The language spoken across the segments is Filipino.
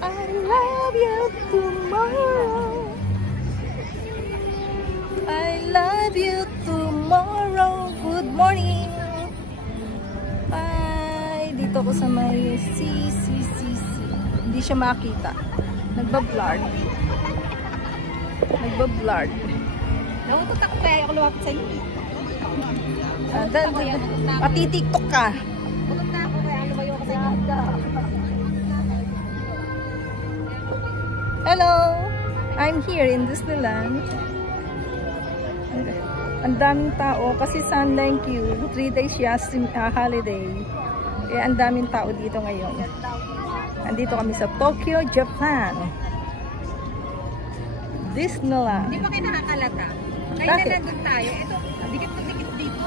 I love you tomorrow. I love you tomorrow. Good morning. Ay, dito ko sa may hindi siya makita. Nagbablard. Nautot ako kaya ako lumapit sa inyo. Patitiktok ka. Putot na ako kaya lumayo ako sa inyo. Hello! I'm here in Disneyland. Ang daming tao kasi Sunday Q. 3 days holiday. Kaya ang daming tao dito ngayon. Andito kami sa Tokyo, Japan. Disneyland. Hindi pa kayo nakakalata. Kaya Bakit? na nandun tayo. Ito, dikit na dikit dito.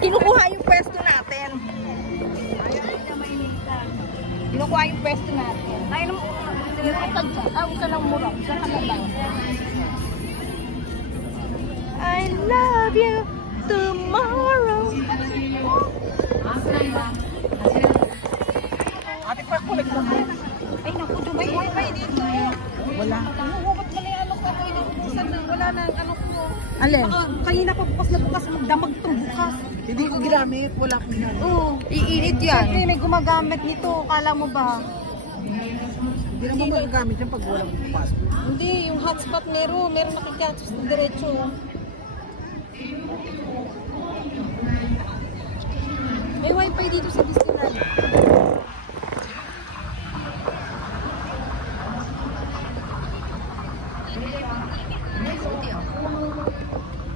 Kinukuha yung pwesto natin. Kinukuha yung pwesto natin. Tayo naman. Huwag ka lang murang. I love you tomorrow. Ate pa kulit na mo. Ay naku, Dumay, wifi dito. Wala. Huwag mo na yung ano ko. Ako inuubusan na. Wala na ang ano ko. Alin? Kanina pa bukas na bukas. Magdamag itong bukas. Hindi ko ginamit, wala akong ginamit. Oo. Iinit yan. Siyempre may gumagamit nito. Kala mo ba? Hindi naman magagamit yan pag walang passport. Hindi, yung hotspot meron nakikatsos na diretso. May wifi dito sa Disneyland.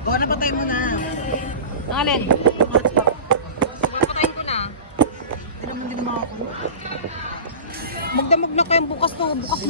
Gawa na patay mo na. Alin? Hotspot. Patayin ko na. Hindi naman din makakulo. Magdamag na kayong bukas na bukas.